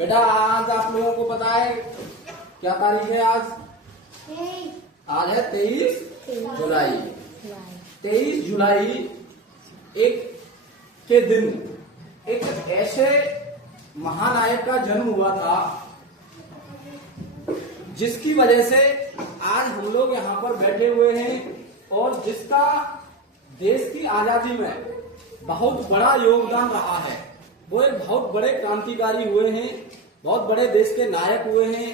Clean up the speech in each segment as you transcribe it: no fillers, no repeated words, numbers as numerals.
बेटा आज आप लोगों को पता है क्या तारीख है आज? आज है 23 जुलाई। 23 जुलाई एक के दिन एक ऐसे महानायक का जन्म हुआ था जिसकी वजह से आज हम लोग यहाँ पर बैठे हुए हैं और जिसका देश की आजादी में बहुत बड़ा योगदान रहा है। वो एक बहुत बड़े क्रांतिकारी हुए हैं, बहुत बड़े देश के नायक हुए हैं।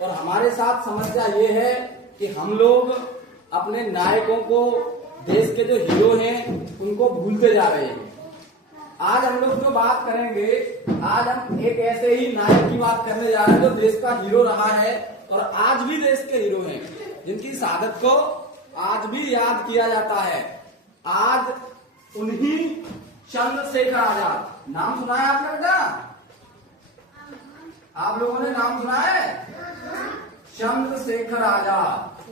और हमारे साथ समस्या ये है कि हम लोग अपने नायकों को, देश के जो हीरो हैं उनको भूलते जा रहे हैं। आज हम लोग जो बात करेंगे, आज हम एक ऐसे ही नायक की बात करने जा रहे हैं जो देश का हीरो रहा है और आज भी देश के हीरो हैं, जिनकी शहादत को आज भी याद किया जाता है। आज उन्हीं चंद्रशेखर आजाद, नाम सुना है आपने बेटा? आप लोगों ने नाम सुना है? चंद्रशेखर आजाद,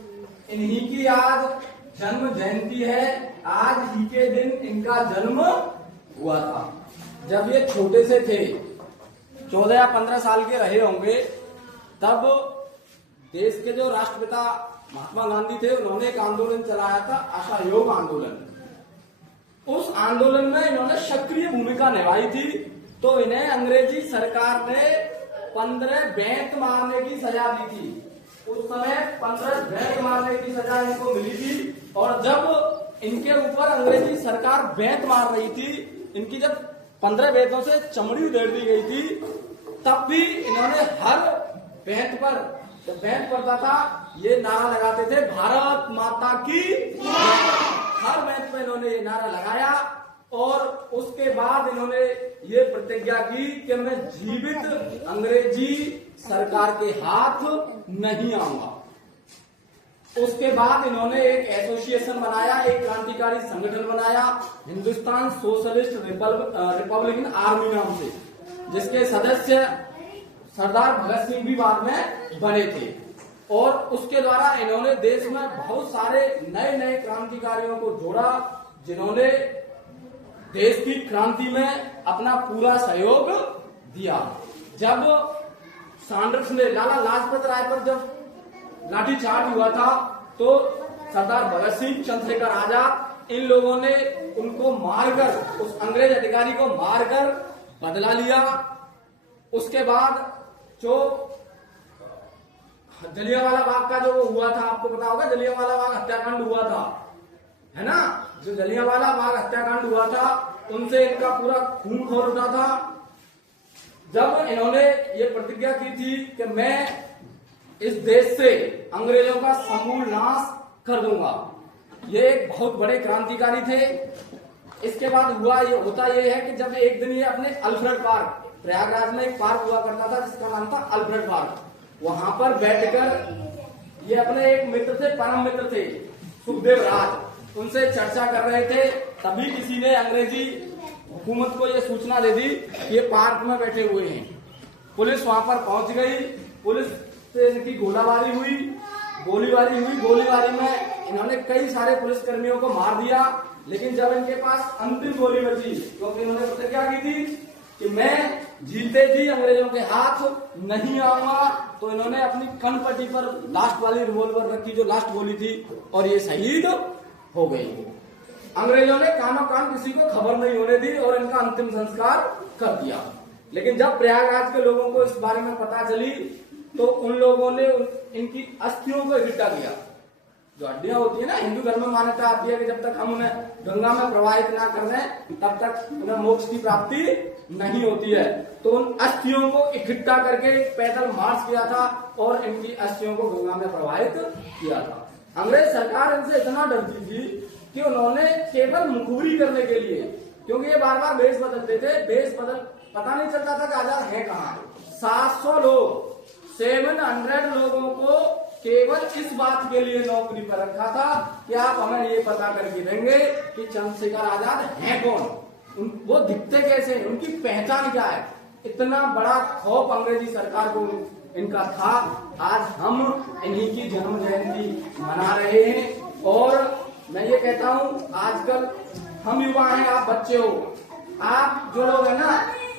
इन्हीं की आज जन्म जयंती है। आज ही के दिन इनका जन्म हुआ था। जब ये छोटे से थे, 14 या 15 साल के रहे होंगे, तब देश के जो राष्ट्रपिता महात्मा गांधी थे, उन्होंने एक आंदोलन चलाया था, असहयोग आंदोलन। उस आंदोलन में इन्होंने सक्रिय भूमिका निभाई थी। तो इन्हें अंग्रेजी सरकार ने 15 बेंत मारने की सजा दी थी। उस समय 15 बेंत मारने की सजा इनको मिली थी। और जब इनके ऊपर अंग्रेजी सरकार बेंत मार रही थी, इनकी जब 15 बेंतों से चमड़ी उधेड़ दी गई थी, तब भी इन्होंने हर बेंत पर, जब बेंत पड़ता था, ये नारा लगाते थे, भारत माता की। हर बेंत पे इन्होंने ये नारा लगाया और उसके बाद इन्होंने ये प्रतिज्ञा की कि मैं जीवित अंग्रेजी सरकार के हाथ नहीं आऊंगा। उसके बाद इन्होंने एक एसोसिएशन बनाया, एक क्रांतिकारी संगठन बनाया, हिंदुस्तान सोशलिस्ट रिपब्लिकन आर्मी नाम से, जिसके सदस्य सरदार भगत सिंह भी बाद में बने थे। और उसके द्वारा इन्होंने देश में बहुत सारे नए नए क्रांतिकारियों को जोड़ा, जिन्होंने देश की क्रांति में अपना पूरा सहयोग दिया। जब सैंडर्स ने, लाला लाजपत राय पर जब लाठीचार्ज हुआ था, तो सरदार भगत सिंह, चंद्रशेखर आजाद, इन लोगों ने उनको मारकर, उस अंग्रेज अधिकारी को मारकर बदला लिया। उसके बाद जो जलियांवाला बाग का जो हुआ था, आपको पता होगा, जलियांवाला बाग हत्याकांड हुआ था, है ना? जो जलियांवाला बाग हत्याकांड हुआ था, उनसे इनका पूरा खून खौल उठा था। जब इन्होंने ये प्रतिज्ञा की थी कि मैं इस देश से अंग्रेजों का समूल नाश कर दूंगा, ये एक बहुत बड़े क्रांतिकारी थे। इसके बाद होता ये है कि जब एक दिन ये अपने अल्फ्रेड पार्क, प्रयागराज में एक पार्क हुआ करता था जिसका नाम था अल्फ्रेड पार्क, वहां पर बैठकर ये अपने एक मित्र थे, परम मित्र थे, सुखदेव राज, उनसे चर्चा कर रहे थे। तभी किसी ने अंग्रेजी हुकूमत को ये सूचना दे दी कि ये पार्क में बैठे हुए हैं। पुलिस वहां पर पहुंच गई, पुलिस से इनकी गोलीबारी हुई। गोलीबारी में इन्होंने कई सारे पुलिसकर्मियों को मार दिया। लेकिन जब इनके पास अंतिम गोली बची, क्योंकि इन्होंने प्रतिज्ञा की थी कि मैं जीते जी अंग्रेजों के हाथ नहीं आऊंगा, तो इन्होंने अपनी कनपट्टी पर लास्ट वाली रिवॉल्वर रखी, जो लास्ट गोली थी, और ये शहीद हो गई। अंग्रेजों ने कानो कान किसी को खबर नहीं होने दी और इनका अंतिम संस्कार कर दिया। लेकिन जब प्रयागराज के लोगों को इस बारे में पता चली, तो उन लोगों ने इनकी अस्थियों को इकट्ठा किया। जो हड्डियां होती है ना, हिंदू धर्म में मान्यता आती है कि जब तक हम उन्हें गंगा में प्रवाहित ना कर दें, तब तक उन्हें मोक्ष की प्राप्ति नहीं होती है। तो उन अस्थियों को इकट्ठा करके पैदल मार्च किया था और इनकी अस्थियों को गंगा में प्रवाहित किया था। अंग्रेज सरकार इनसे इतना डरती थी कि उन्होंने केवल मुखबिरी करने के लिए, क्योंकि ये बार बार भेष बदलते थे, पता नहीं चलता था कि आजाद है कहाँ। 700 लोग, 700 लोगों को केवल इस बात के लिए नौकरी पर रखा था कि आप हमें ये पता करके देंगे कि चंद्रशेखर आजाद हैं कौन, वो दिखते कैसे, उनकी पहचान क्या है। इतना बड़ा खौफ अंग्रेजी सरकार को इनका था। आज हम इन्हीं की जन्म जयंती मना रहे हैं। और मैं ये कहता हूँ, आजकल हम युवा हैं, आप बच्चे हो, आप जो लोग है ना,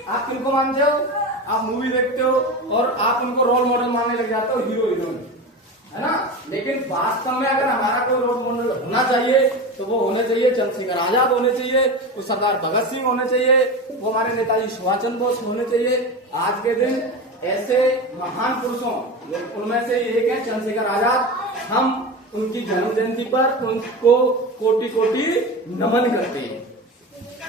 आप किनको मानते हो? आप मूवी देखते हो और आप उनको रोल मॉडल मानने लग जाते हो, हीरो हीरोइन, है ना। लेकिन वास्तव में अगर हमारा कोई रोल मॉडल होना चाहिए तो वो होने चाहिए चंद्रशेखर आजाद होने चाहिए, वो सरदार भगत सिंह होने चाहिए, वो हमारे नेताजी सुभाष चंद्र बोस होने चाहिए। आज के दिन ऐसे महान पुरुषों उनमें से एक है चंद्रशेखर आजाद। हम उनकी जन्म जयंती पर उनको कोटि कोटि नमन करते हैं।